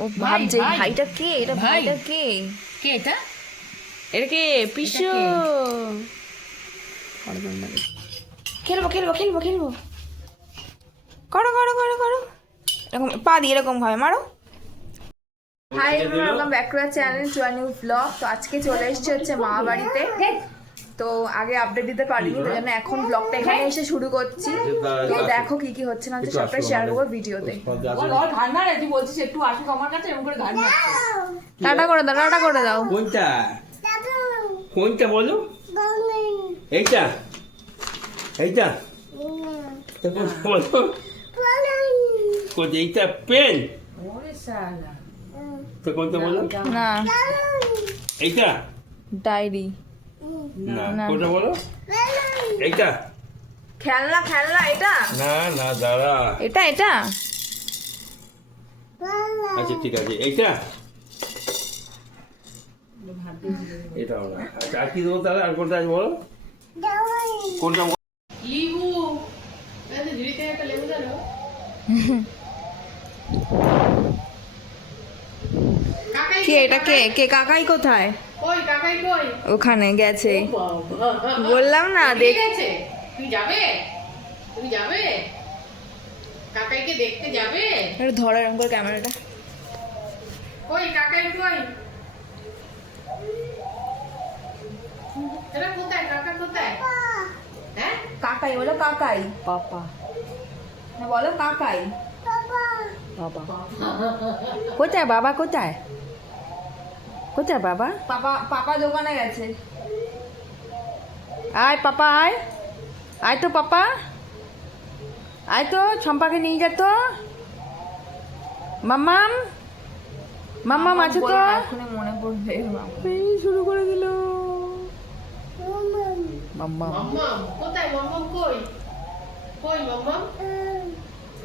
ও ভাবছে ভাইটা কে, এটা ভাইটা কে, কে এটা? এটা কে? পিসু। খেলবো খেলবো খেলবো খেলবো, করো করো করো করো, এরকম পা দিয়ে এরকম ভাবে মারো। Hi everyone, welcome back to our channel to a new blog. তো আজকে চলে এসেছে হচ্ছে মা বাড়িতে, তো আগে আপডেট দিতে পারিনি, তাই জন্য এখন ব্লগটা এখানে এসে শুরু করছি। তো দেখো কি কি হচ্ছে না হচ্ছে সবটাই শেয়ার করবো ভিডিওতে। ঘান্না রে, তুই বলছিস একটু আসুক আমার কাছে, এরকম করে ঘান্না। টাটা করে দাও, টাটা করে দাও। কোনটা কোনটা বলো? এইটা এইটা বলো। কোনটা? এইটা পেন? ওরে শালা, তো কোনটা বলো? না, এইটা ডায়েরি। না, না। কোনটা বলো? এইটা খেলনা খেলনা এটা, না না, দাঁড়া। এটা এটা আচ্ছা ঠিক আছে, এইটা এটাও না। আচ্ছা আর কি দেবো তাহলে? আর কোনটা আছে বলো? কোনটা বলো? লিবু এই যে ঝুড়িতে একটা লেবু দাও। কাকাই কে? এটা কে? কে? কাকাই কোথায়? কই? কাকাই কই? ওখানে গেছে, বাবা, বললাম না দেখ। গেছে। তুই যাবে? তুমি যাবে? কাকাইকে দেখতে যাবে? একটু ধরো এরকম করে ক্যামেরাটা। কই কাকাই কই? এরা কোথায়? কাকা কোথায়? হ্যাঁ? কাকাই বলো, কাকাই। পাপা না, বলো কাকাই। বাবা কোথায়? বাবা কোথায়? কোথায় বাবা? পাপা, পাপা দোকানে গেছে। আয় পাপা আয়, আয় তো পাপা, আয় তো, ছম্পাকে নিয়ে যা তো। মাম্মাম, মাম্মাম আছে তো? এখনই মনে পড়বে, এই শুরু করে দিল। মাম্মাম মাম্মাম কোথায়? মাম্মাম কই? কই মাম্মাম?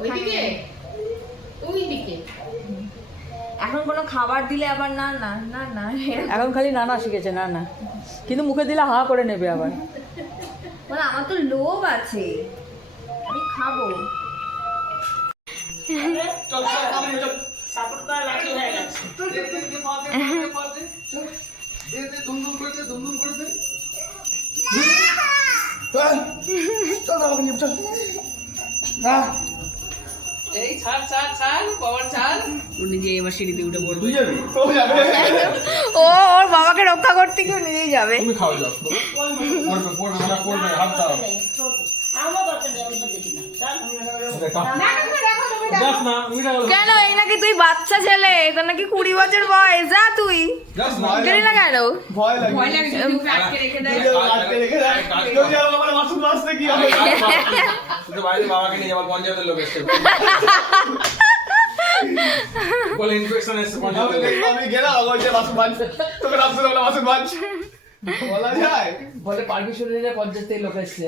ওইদিকে? ওইদিকে? এখন কোনো খাবার দিলে আবার না না না না, এখন খালি নানা শিখেছে, না না, কিন্তু মুখে দিলে হাঁ করে নেবে আবার। মানে আমার তো লোভ আছে, আমি খাবো। এই ছাড় ছাড় ছাড় বাবার ছাড়। উনি যে এবার সিঁড়িতে উঠে পড়বে। ও ওর বাবাকে রক্ষা করতে কেউ নিজেই যাবে। তুমি খাও, যাও পড়বে পড়বে না, পড়বে হাত দাও। যাস না, উইটা বলো। কেন? এই নাকি তুই বাচ্চা ছেলে, তোর নাকি 20 বছর বয়স, যা তুই যাস না, গেলি না কেন? ভয় লাগে। ভয় লাগে যদি ওকে আটকে রেখে দেয়। আটকে রেখে দেয়। কেউ যে আমার মাসুদ আসতে কি হবে? শুধু বাইরে বাবাকে নিয়ে যাবার পঞ্চায়েতের লোক এসছে বলে ইনফেকশন এসছে পঞ্চায়েতের লোক। আমি গেলাম ওই যে মাসুদ বাজ, তোকে নাম শুনে বলে মাসুদ বাজ বলা যায়। বলে পারমিশন নিয়ে পঞ্চায়েত থেকে লোক এসছে।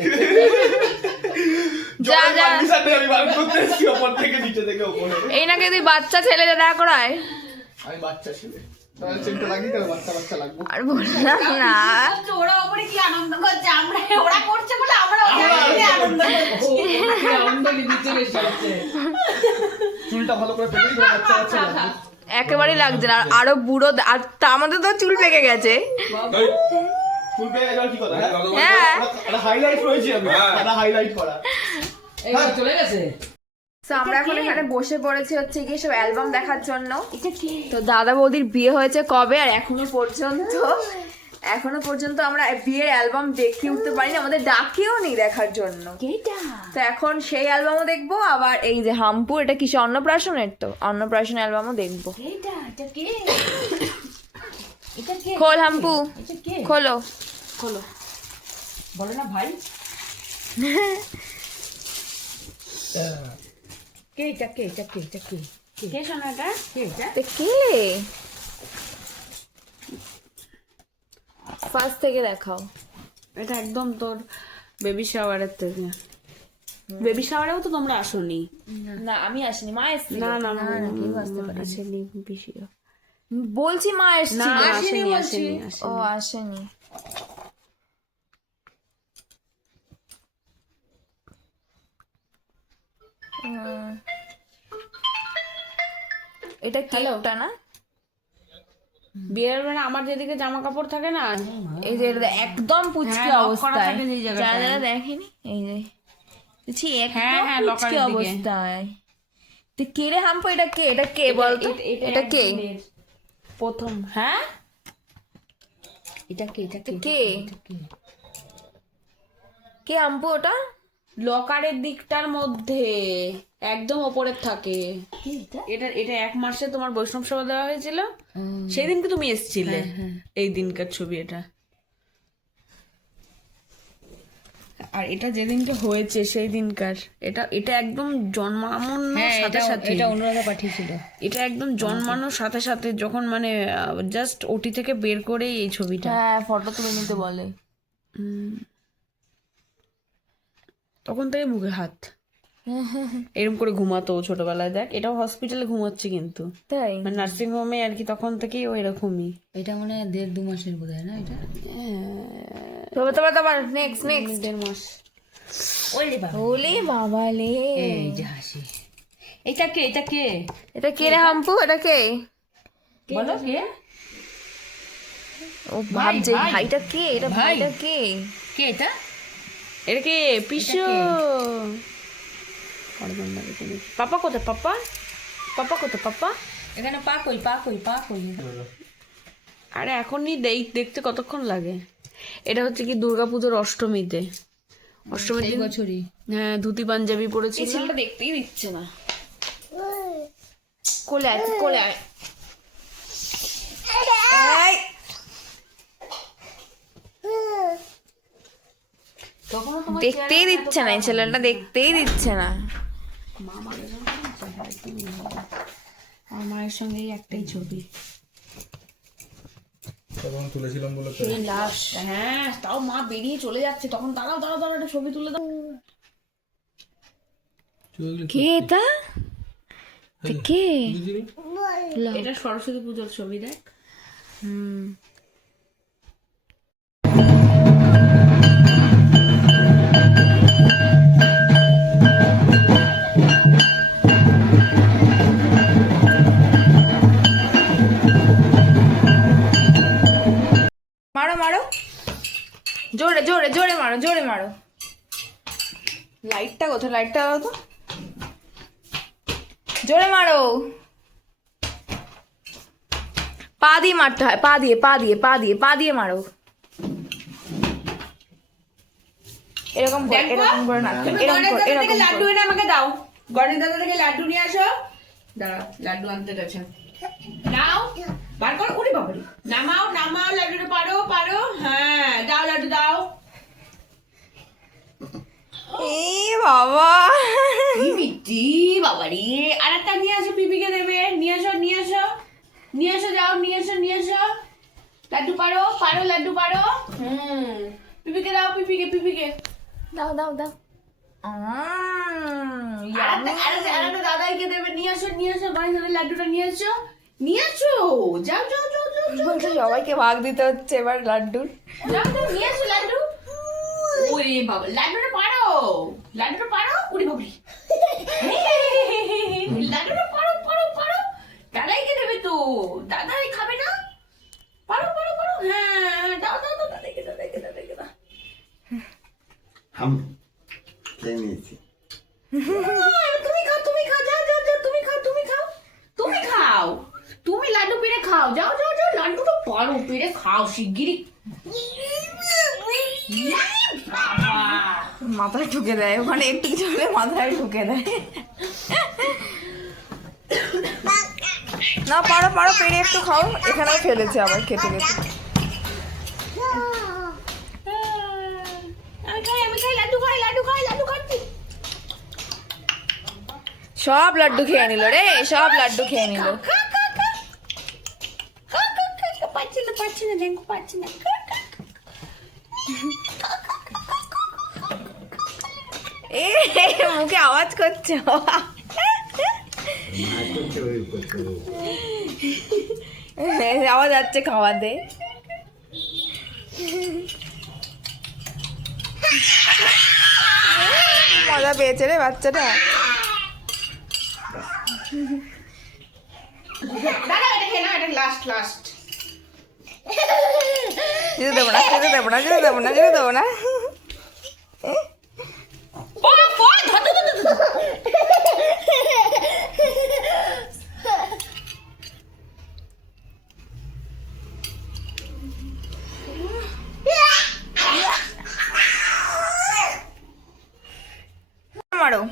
যা যা, পারমিশন নেই, আমি বার করতে এসেছি ওপর থেকে নিচে থেকে ওপরে। এই নাকি তুই বাচ্চা ছেলে, দেখা করায়। আমি বাচ্চা ছেলে, তাহলে চিন্তা লাগি কেন? বাচ্চা বাচ্চা লাগবো। আর বললাম না, ওরা ওপরে কি আনন্দ করছে, আমরা ওরা করছে বলে আমরা ওখানে আনন্দ করছি। আনন্দ নিচে বেশি হচ্ছে। চুলটা ভালো করে পেতে দিলে বাচ্চা বাচ্চা লাগবে। একেবারেই লাগছে না, আরো বুড়ো, আর তার মধ্যে তো চুল পেকে গেছে। চুল পেয়ে গেলে কি কথা? হ্যাঁ, এটা হাইলাইট রয়েছে, আমি এটা হাইলাইট করা। এইবার চলে গেছে। তো আমরা এখন এখানে বসে পড়েছি হচ্ছে গিয়ে সব অ্যালবাম দেখার জন্য। তো দাদা বৌদির বিয়ে হয়েছে কবে, আর এখনো পর্যন্ত আমরা বিয়ের অ্যালবাম দেখে উঠতে পারিনি, আমাদের ডাকেও নেই দেখার জন্য। তো এখন সেই অ্যালবামও দেখবো, আবার এই যে হাম্পু, এটা কিসে, অন্নপ্রাশনের, তো অন্নপ্রাশন অ্যালবামও দেখবো। খোল হাম্পু, খোলো। খোলো, বলে না ভাই। কে এটা? কে এটা? কে এটা? কে কে শোনা এটা? কে এটা? তো কে? ফার্স্ট থেকে দেখাও। এটা একদম তোর বেবি শাওয়ারের থেকে। বেবি শাওয়ারেও তো তোমরা আসোনি। না আমি আসিনি, মা এসেছিল। না না না কেউ আসতে পারে। আসেনি পিসিও। বলছি মা না এসেছিল। আসেনি ও আসেনি আসেনি। এটা কেকটা না? বিয়ের মানে আমার যেদিকে জামা কাপড় থাকে না, এই যে এটা একদম পুচকি হ্যাঁ, lock করা অবস্থায়, থাকে যেই জায়গাটায়। যারা যারা দেখেনি এই যে ছি, হ্যাঁ, একদম হ্যাঁ, পুচকি লকারের দিকে। অবস্থায়। তো কে রে হাম্পো, এটা কে? এটা কে বলতো? এটা কে? একদিনের প্রথম। হ্যাঁ, এটা কে? এটা তো কে কে হাম্পো ওটা? লকারের দিকটার মধ্যে একদম ওপরের থাকে। এটা এটা 1 মাসে তোমার বৈষ্ণব সেবা দেওয়া হয়েছিল, সেই দিনকে তুমি এসেছিলে। এই দিনকার ছবি এটা। আর এটা যেদিনকে হয়েছে সেই দিনকার, এটা এটা একদম জন্মানোর সাথে সাথে, এটা অনুরাধা পাঠিয়েছিল। এটা একদম জন্মানোর সাথে সাথে যখন মানে জাস্ট ওটি থেকে বের করে এই ছবিটা। হ্যাঁ, ফটো তুলে নিতে বলে। তখন থেকে বুকে হাত এরকম করে ঘুমাতো ও ছোটবেলায়। দেখ, এটাও হসপিটালে ঘুমাচ্ছে কিন্তু, তাই? মানে নার্সিং হোমে আর কি। তখন থেকেই ও এরকমই। এটা মানে 1.5-2 মাসের বোধ হয় না এটা? তোমার নেক্সট 1.5 মাস। ওরে বাবা, ওলে বাবা লে, এই যে হাসি। এটা কে? এটা কে? এটা কে রে হাম্পু? এটা কে? বলো কে? ও ভাবছে ভাই। ভাইটা কে? এটা ভাই। ভাইটা কে? কে এটা? এটা কে? পিসু। পাপা কোথায়? পাপা পাপা কোথায়? পাপা এখানে পা কই, পা কই, পা কই? আরে এখনই দেখতে কতক্ষণ লাগে? এটা হচ্ছে কি দুর্গাপুজোর অষ্টমীতে। অষ্টমীর এই দিন, বছরই। হ্যাঁ, ধুতি পাঞ্জাবি পরেছিল। ছেলেটা দেখতেই দিচ্ছে না। কোলে আয়, কোলে আয়। এই, দেখতেই দিচ্ছে না, এই ছেলেটা দেখতেই দিচ্ছে না। আমার মায়ের সঙ্গে এই একটাই ছবি। তখন তুলেছিলাম বলে তো। এই লাশ, হ্যাঁ, তাও মা বেরিয়ে চলে যাচ্ছে তখন। দাঁড়াও দাঁড়াও দাঁড়াও, একটা ছবি তুলে দাও। কে এটা? কে? এটা সরস্বতী পুজোর ছবি, দেখ। মারো মারো, জোরে জোরে জোরে মারো, জোরে মারো। লাইটটা কোথায়? লাইটটা দাও তো, জোরে মারো। পা দিয়ে মারতে হয়, পা দিয়ে পা দিয়ে পা দিয়ে পা দিয়ে মারো। এরকম করে, এরকম করে না, এরকম করে, এরকম লাড্ডু করে। এনে আমাকে দাও। গণেশ দাদা থেকে লাড্ডু নিয়ে আসো। দাঁড়া, লাড্ডু আনতে গেছে। নাও, বার করো। উড়ি বাবারি, নামাও নামাও, লাড্ডুটা পারো পারো। হ্যাঁ, দাও লাড্ডু দাও। এ বাবা, মিটি বাবারি, আর একটা নিয়ে আসো, পিপিকে দেবে। নিয়ে আসো নিয়ে আসো নিয়ে আসো, যাও নিয়ে আসো নিয়ে আসো। লাড্ডু পারো পারো, লাড্ডু পারো। পিপিকে দাও, পিপিকে পিপিকে। দাও দাও দাও। আরেকটা দাদাইকে দেবে। নিয়ে আসো নিয়ে আসো, গণেশ দাদার লাড্ডুটা নিয়ে আসো। নিয়ে আসো, যাও যাও যাও যাও যাও। বলছে সবাইকে ভাগ দিতে হচ্ছে এবার লাড্ডুর। যাও যাও, নিয়ে আসো লাড্ডু। ওরে বাবা, লাড্ডুটা পারো, লাড্ডুটা পারো। উড়ি বাবারি, লাড্ডুটা পারো পারো পারো। দাদাইকে দেবে তো, দাদাই খাবে না? পারো পারো পারো। হ্যাঁ, দাও দাও দাও, দাদাইকে দাদাইকে দাদাইকে দাও। हम খেয়ে নিয়েছি। তুমি খাও তুমি খাও, যাও যাও যাও, তুমি খাও তুমি খাও তুমি খাও। তুমি লাড্ডু পেড়ে খাও, যাও যাও যাও, লাড্ডুটা পারো, পেড়ে খাও শিগগিরই। বাবা, মাথায় ঢুকে দেয়, ওখানে একটু কিছু হলে মাথায় ঢুকে দেয়। না, পারো পারো, পেরে একটু খাও। এখানেও ফেলেছে আবার খেতে খেতে। আমি খাই লাড্ডু খাই লাড্ডু খাই লাড্ডু খাচ্ছি। সব লাড্ডু খেয়ে নিল রে, সব লাড্ডু খেয়ে নিল। পাচ্ছি না পাচ্ছি না, দেখো পাচ্ছি না। এ মুখে আওয়াজ করছে। আওয়াজ যাচ্ছে খাওয়াতে। মজা পেয়েছে রে বাচ্চাটা। দাঁড়াও, এটা খেয়ে নাও, এটা লাস্ট লাস্ট। যেতে দেবো না, যেতে দেবো না, যেতে দেবো না, যেতে দেবো না। মারো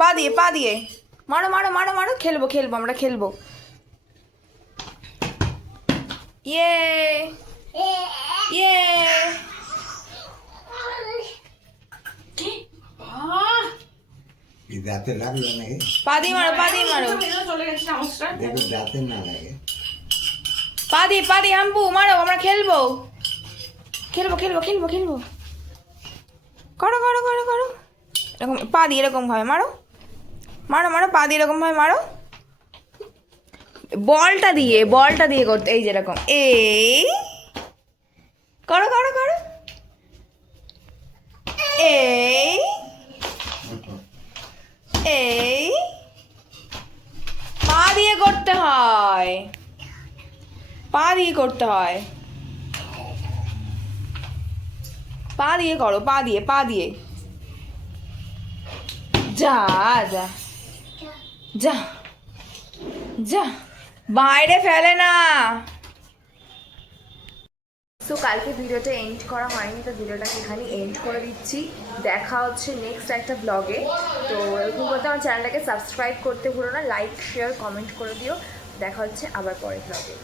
পা দিয়ে, পা দিয়ে মারো মারো মারো মারো। খেলবো খেলবো, আমরা খেলবো। ইয়ে ইয়ে। দাঁতে লাগলো নাকি? পা দিয়ে মারো, পা দিয়ে মারো, চলে গেছে চামচটা। দেখো দাঁতে না লাগে। পা দিয়ে, পা দিয়ে হাম্পু মারো, আমরা খেলবো খেলবো খেলবো খেলবো খেলবো। করো করো করো করো, এরকম পা দিয়ে এরকম ভাবে মারো, মারো মারো, পা দিয়ে এরকম ভাবে মারো। বলটা দিয়ে, বলটা দিয়ে করতে, এই যেরকম, এই করো করো করো, এই এই পা দিয়ে করতে হয়, পা দিয়ে করতে হয়, পা দিয়ে করো, পা দিয়ে, পা দিয়ে। যা যা যা যা, বাইরে ফেলে না। সো কালকে ভিডিওটা এন্ড করা হয়নি, তো ভিডিওটাকে এখানে এন্ড করে দিচ্ছি। দেখা হচ্ছে নেক্সট একটা ব্লগে। তো এরকম করতে আমার চ্যানেলটাকে সাবস্ক্রাইব করতে ভুলো না, লাইক শেয়ার কমেন্ট করে দিও। দেখা হচ্ছে আবার পরের ব্লগে।